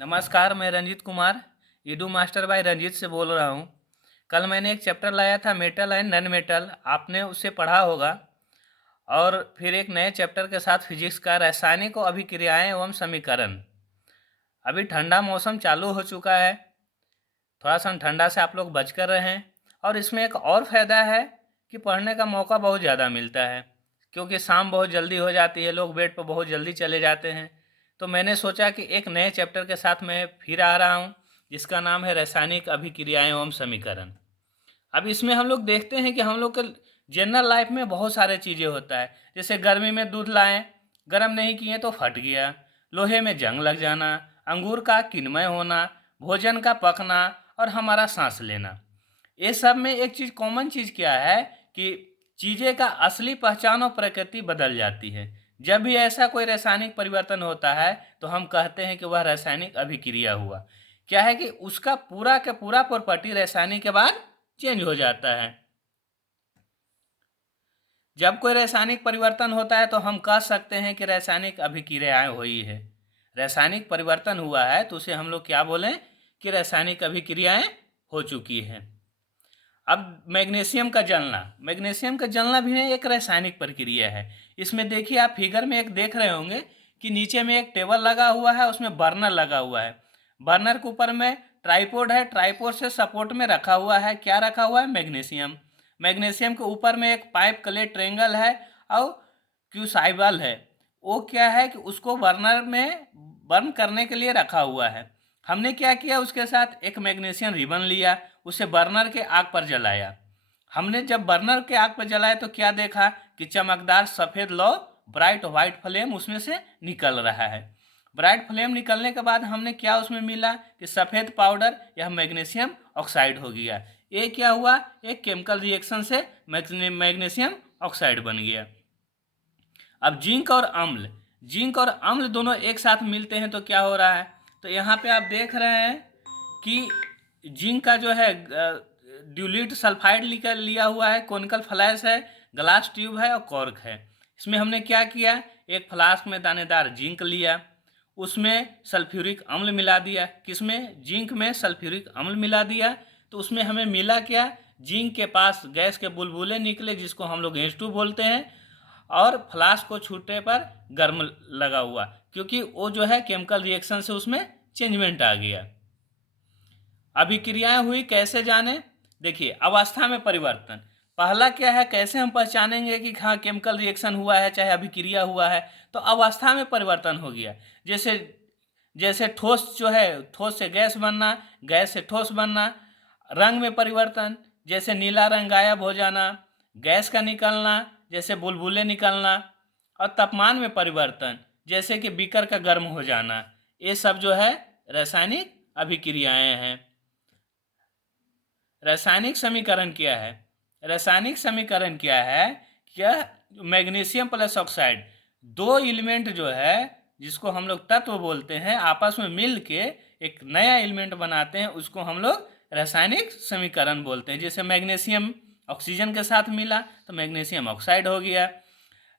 नमस्कार, मैं Ranjit Kumar, edu master by Ranjit से बोल रहा हूँ। कल मैंने एक चैप्टर लाया था मेटल एंड नॉन मेटल, आपने उसे पढ़ा होगा। और फिर एक नए चैप्टर के साथ फिजिक्स का रासायनिक और अभिक्रियाएं एवं समीकरण। अभी ठंडा मौसम चालू हो चुका है, थोड़ा सा ठंडा से आप लोग बच कर रहें। और इसमें एक और फ़ायदा है कि पढ़ने का मौका बहुत ज़्यादा मिलता है, क्योंकि शाम बहुत जल्दी हो जाती है, लोग बेड पर बहुत जल्दी चले जाते हैं। तो मैंने सोचा कि एक नए चैप्टर के साथ मैं फिर आ रहा हूँ, जिसका नाम है रासायनिक अभिक्रियाएं एवं समीकरण। अब इसमें हम लोग देखते हैं कि हम लोग के जनरल लाइफ में बहुत सारे चीज़ें होता है। जैसे गर्मी में दूध लाएं, गर्म नहीं किए तो फट गया, लोहे में जंग लग जाना, अंगूर का किण्मय होना, भोजन का पकना और हमारा सांस लेना। ये सब में एक चीज़ कॉमन चीज़ क्या है कि चीज़ें का असली पहचान और प्रकृति बदल जाती है। जब भी ऐसा कोई रासायनिक परिवर्तन होता है तो हम कहते हैं कि वह रासायनिक अभिक्रिया हुआ। क्या है कि उसका पूरा का पूरा प्रॉपर्टी रासायनिक के बाद चेंज हो जाता है। जब कोई रासायनिक परिवर्तन होता है तो हम कह सकते हैं कि रासायनिक अभिक्रियाएं हुई है। रासायनिक परिवर्तन हुआ है तो उसे हम लोग क्या बोलें कि रासायनिक अभिक्रियाएं हो चुकी हैं। अब मैग्नीशियम का जलना भी एक रासायनिक प्रक्रिया है। इसमें देखिए, आप फिगर में एक देख रहे होंगे कि नीचे में एक टेबल लगा हुआ है, उसमें बर्नर लगा हुआ है। बर्नर के ऊपर में ट्राइपोड है, ट्राइपोड से सपोर्ट में रखा हुआ है, क्या रखा हुआ है? मैग्नीशियम। मैग्नीशियम के ऊपर में एक पाइप क्ले ट्रेंगल है और क्यूसाइबल है। वो क्या है कि उसको बर्नर में बर्न करने के लिए रखा हुआ है। हमने क्या किया, उसके साथ एक मैग्नीशियम रिबन लिया, उसे बर्नर के आग पर जलाया। हमने जब बर्नर के आग पर जलाया तो क्या देखा कि चमकदार सफ़ेद लौ, ब्राइट वाइट फ्लेम उसमें से निकल रहा है। ब्राइट फ्लेम निकलने के बाद हमने क्या उसमें मिला कि सफ़ेद पाउडर, यह मैग्नीशियम ऑक्साइड हो गया। ये क्या हुआ, एक केमिकल रिएक्शन से मैग्नीशियम ऑक्साइड बन गया। अब जिंक और अम्ल दोनों एक साथ मिलते हैं तो क्या हो रहा है, तो यहाँ पे आप देख रहे हैं कि जिंक का जो है ड्यूलिट सल्फाइड लिया हुआ है, कोनिकल फ्लैश है, ग्लास ट्यूब है और कॉर्क है। इसमें हमने क्या किया, एक फ्लास्क में दानेदार जिंक लिया, उसमें सल्फ्यूरिक अम्ल मिला दिया। किसमें? जिंक में सल्फ्यूरिक अम्ल मिला दिया। तो उसमें हमें मिला क्या, जिंक के पास गैस के बुलबुले निकले, जिसको हम लोग H2 बोलते हैं। और फ्लास्क को छूटने पर गर्म लगा हुआ, क्योंकि वो जो है केमिकल रिएक्शन से उसमें चेंजमेंट आ गया। अभिक्रियाएं हुई कैसे जाने? देखिए, अवस्था में परिवर्तन पहला क्या है, कैसे हम पहचानेंगे कि हाँ केमिकल रिएक्शन हुआ है चाहे अभिक्रिया हुआ है? तो अवस्था में परिवर्तन हो गया। जैसे जैसे ठोस जो है, ठोस से गैस बनना, गैस से ठोस बनना। रंग में परिवर्तन, जैसे नीला रंग गायब हो जाना, गैस का निकलना, जैसे बुलबुले निकलना। और तापमान में परिवर्तन, जैसे कि बीकर का गर्म हो जाना। ये सब जो है रासायनिक अभिक्रियाएं हैं। रासायनिक समीकरण क्या है? रासायनिक समीकरण क्या है, क्या मैग्नीशियम प्लस ऑक्साइड, दो एलिमेंट जो है जिसको हम लोग तत्व बोलते हैं, आपस में मिल के एक नया एलिमेंट बनाते हैं, उसको हम लोग रासायनिक समीकरण बोलते हैं। जैसे मैग्नीशियम ऑक्सीजन के साथ मिला तो मैग्नीशियम ऑक्साइड हो गया।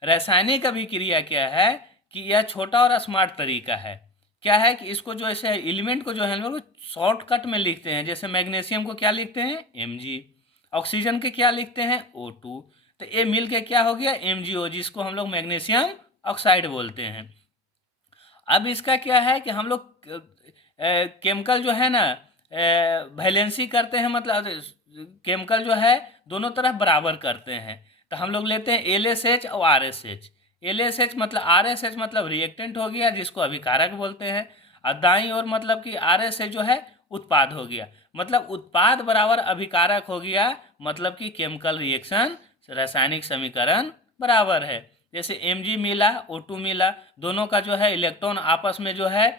रासायनिक अभिक्रिया क्या है कि यह छोटा और स्मार्ट तरीका है। क्या है कि इसको जो ऐसे एलिमेंट को जो है हम लोग शॉर्टकट में लिखते हैं। जैसे मैग्नीशियम को क्या लिखते हैं? Mg। ऑक्सीजन के क्या लिखते हैं? O2। तो ये मिल के क्या हो गया? MgO, जिसको हम लोग मैग्नीशियम ऑक्साइड बोलते हैं। अब इसका क्या है कि हम लोग केमिकल जो है ना वैलेंसी करते हैं, मतलब केमिकल जो है दोनों तरफ बराबर करते हैं। तो हम लोग लेते हैं LSH और RSH। LSH मतलब RSH मतलब रिएक्टेंट हो गया, जिसको अभिकारक बोलते हैं। और दाईं ओर मतलब कि RSH जो है उत्पाद हो गया, मतलब उत्पाद बराबर अभिकारक हो गया, मतलब कि केमिकल रिएक्शन रासायनिक समीकरण बराबर है। जैसे Mg मिला, O2 मिला, दोनों का जो है इलेक्ट्रॉन आपस में जो है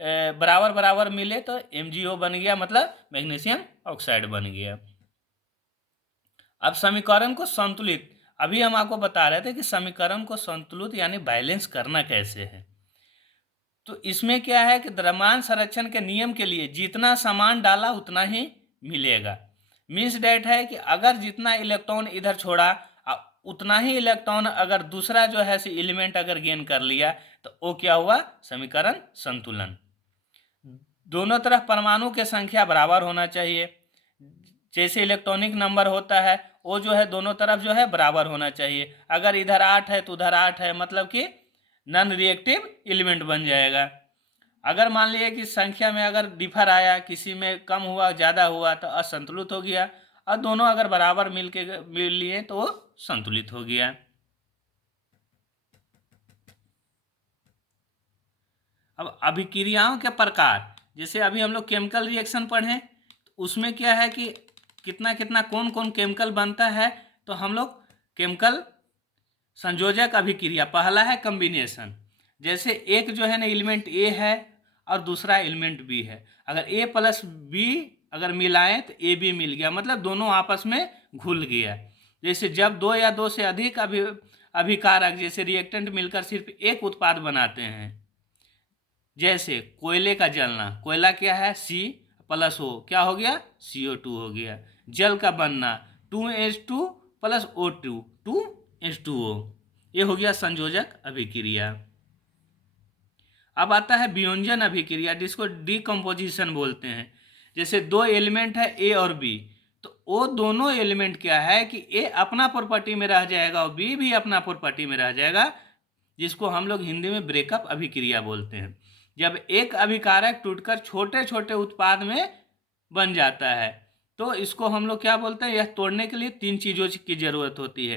बराबर बराबर मिले तो MgO बन गया, मतलब मैग्नीशियम ऑक्साइड बन गया। अब समीकरण को संतुलित, अभी हम आपको बता रहे थे कि समीकरण को संतुलित यानी बैलेंस करना कैसे है। तो इसमें क्या है कि द्रव्यमान संरक्षण के नियम के लिए जितना सामान डाला उतना ही मिलेगा। मीन्स डेट है कि अगर जितना इलेक्ट्रॉन इधर छोड़ा उतना ही इलेक्ट्रॉन अगर दूसरा जो है एलिमेंट अगर गेन कर लिया तो वो क्या हुआ? समीकरण संतुलन। दोनों तरफ परमाणु के संख्या बराबर होना चाहिए। जैसे इलेक्ट्रॉनिक नंबर होता है वो जो है दोनों तरफ जो है बराबर होना चाहिए। अगर इधर 8 है तो उधर 8 है, मतलब कि नॉन रिएक्टिव एलिमेंट बन जाएगा। अगर मान लिया कि संख्या में अगर डिफर आया, किसी में कम हुआ ज़्यादा हुआ तो असंतुलित हो गया, और दोनों अगर बराबर मिल लिए तो वो संतुलित हो गया। अब अभिक्रियाओं के प्रकार, जैसे अभी हम लोग केमिकल रिएक्शन पढ़ें तो उसमें क्या है कि कितना कितना कौन कौन केमिकल बनता है। तो हम लोग केमिकल संयोजक अभिक्रिया, पहला है कम्बिनेशन। जैसे एक जो है ना एलिमेंट ए है और दूसरा एलिमेंट बी है, अगर ए प्लस बी अगर मिलाएं तो ए बी मिल गया, मतलब दोनों आपस में घुल गया। जैसे जब दो या दो से अधिक अभिकारक जैसे रिएक्टेंट मिलकर सिर्फ एक उत्पाद बनाते हैं, जैसे कोयले का जलना, कोयला क्या है सी प्लस ओ, क्या हो गया CO2 हो गया। जल का बनना 2H2 प्लस O2 2H2O, ये हो गया संयोजक अभिक्रिया। अब आता है वियोंजन अभिक्रिया, जिसको डिकम्पोजिशन बोलते हैं। जैसे दो एलिमेंट है ए और बी, तो वो दोनों एलिमेंट क्या है कि ए अपना प्रॉपर्टी में रह जाएगा और बी भी अपना प्रॉपर्टी में रह जाएगा, जिसको हम लोग हिंदी में ब्रेकअप अभिक्रिया बोलते हैं। जब एक अभिकारक टूटकर छोटे छोटे उत्पाद में बन जाता है तो इसको हम लोग क्या बोलते हैं, यह तोड़ने के लिए तीन चीज़ों की जरूरत होती है।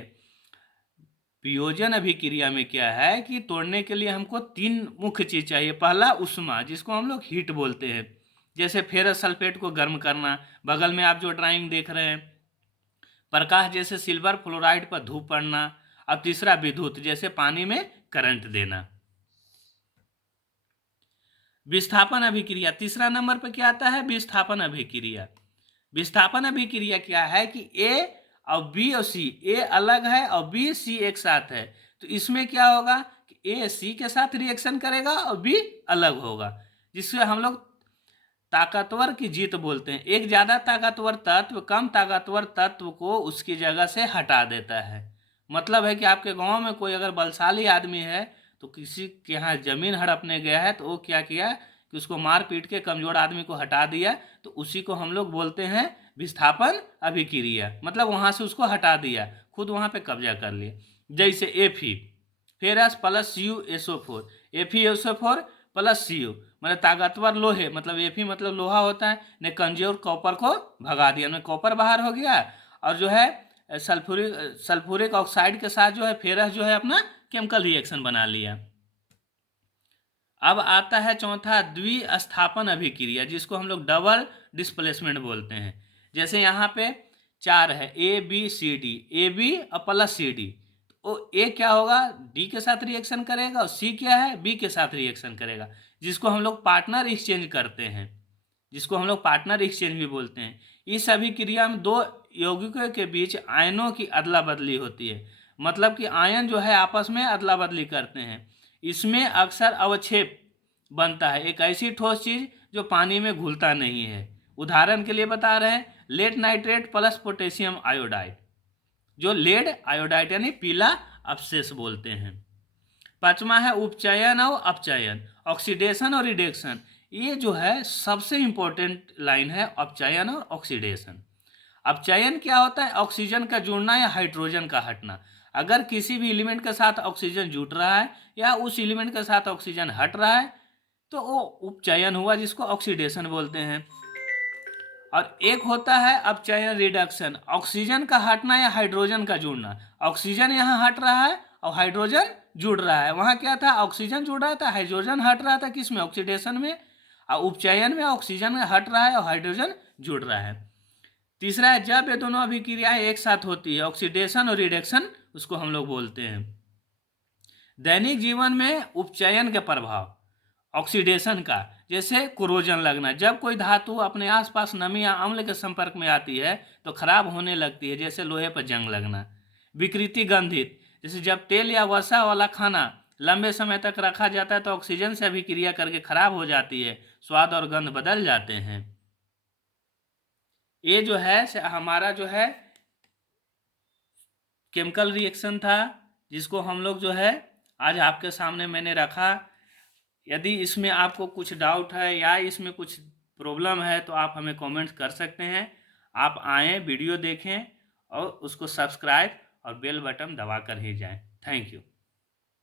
वियोजन अभिक्रिया में क्या है कि तोड़ने के लिए हमको तीन मुख्य चीज चाहिए। पहला ऊष्मा, जिसको हम लोग हीट बोलते हैं, जैसे फेरस सल्फेट को गर्म करना, बगल में आप जो ड्राइंग देख रहे हैं। प्रकाश, जैसे सिल्वर फ्लोराइड पर धूप पड़ना। और तीसरा विद्युत, जैसे पानी में करंट देना। विस्थापन अभिक्रिया, तीसरा नंबर पर क्या आता है, विस्थापन अभिक्रिया। विस्थापन अभिक्रिया क्या है कि ए और बी और सी, ए अलग है और बी सी एक साथ है, तो इसमें क्या होगा कि ए सी के साथ रिएक्शन करेगा और बी अलग होगा, जिससे हम लोग ताकतवर की जीत बोलते हैं। एक ज़्यादा ताकतवर तत्व कम ताकतवर तत्व को उसकी जगह से हटा देता है। मतलब है कि आपके गांव में कोई अगर बलशाली आदमी है तो किसी के यहाँ जमीन हड़पने गया है तो वो क्या किया कि उसको मार पीट के कमजोर आदमी को हटा दिया, तो उसी को हम लोग बोलते हैं विस्थापन अभिक्रिया। मतलब वहाँ से उसको हटा दिया, खुद वहाँ पे कब्जा कर लिया। जैसे Fe ferrous plus CuSO4, FeSO4 plus Cu, मतलब ताकतवर लोहे, मतलब Fe मतलब लोहा होता है ने कमजोर कॉपर को भगा दिया, ने कॉपर बाहर हो गया, और जो है सल्फ्यूरिक ऑक्साइड के साथ जो है फेरस जो है अपना केमिकल रिएक्शन बना लिया। अब आता है चौथा द्विस्थापन अभिक्रिया, जिसको हम लोग डबल डिस्प्लेसमेंट बोलते हैं। जैसे यहाँ पे चार है ABCD, AB और प्लस CD, तो ए क्या होगा डी के साथ रिएक्शन करेगा और सी क्या है बी के साथ रिएक्शन करेगा, जिसको हम लोग पार्टनर एक्सचेंज करते हैं, जिसको हम लोग पार्टनर एक्सचेंज भी बोलते हैं। इस अभिक्रिया में दो यौगिकों के बीच आयनों की अदला बदली होती है, मतलब कि आयन जो है आपस में अदला बदली करते हैं। इसमें अक्सर अवक्षेप बनता है, एक ऐसी ठोस चीज जो पानी में घुलता नहीं है। उदाहरण के लिए बता रहे हैं, lead nitrate plus potassium iodide, जो लेड आयोडाइड यानी पीला अपशेष बोलते हैं। पांचवा है उपचयन और अपचयन, ऑक्सीडेशन और रिडक्शन। ये जो है सबसे इंपॉर्टेंट लाइन है, अपचयन और ऑक्सीडेशन। अपचयन क्या होता है, ऑक्सीजन का जुड़ना या हाइड्रोजन का हटना। अगर किसी भी एलिमेंट के साथ ऑक्सीजन जुड़ रहा है या उस एलिमेंट के साथ ऑक्सीजन हट रहा है तो वो उपचयन हुआ, जिसको ऑक्सीडेशन बोलते हैं। और एक होता है अपचयन रिडक्शन, ऑक्सीजन का हटना या हाइड्रोजन का जुड़ना। ऑक्सीजन यहाँ हट रहा है और हाइड्रोजन जुड़ रहा है, वहाँ क्या था ऑक्सीजन जुड़ रहा था, हाइड्रोजन हट रहा था, किसमें ऑक्सीडेशन में। और उपचयन में ऑक्सीजन हट रहा है और हाइड्रोजन जुड़ रहा है। तीसरा है जब ये दोनों अभिक्रियाएं एक साथ होती है, ऑक्सीडेशन और रिडक्शन, उसको हम लोग बोलते हैं। दैनिक जीवन में उपचयन के प्रभाव ऑक्सीडेशन का, जैसे कोरोजन लगना, जब कोई धातु अपने आसपास नमी या अम्ल के संपर्क में आती है तो खराब होने लगती है, जैसे लोहे पर जंग लगना। विकृति गंधित, जैसे जब तेल या वसा वाला खाना लंबे समय तक रखा जाता है तो ऑक्सीजन से अभिक्रिया करके खराब हो जाती है, स्वाद और गंध बदल जाते हैं। ये जो है हमारा जो है केमिकल रिएक्शन था, जिसको हम लोग जो है आज आपके सामने मैंने रखा। यदि इसमें आपको कुछ डाउट है या इसमें कुछ प्रॉब्लम है तो आप हमें कमेंट कर सकते हैं। आप आएँ, वीडियो देखें और उसको सब्सक्राइब और बेल बटन दबा कर ही जाएं। Thank you.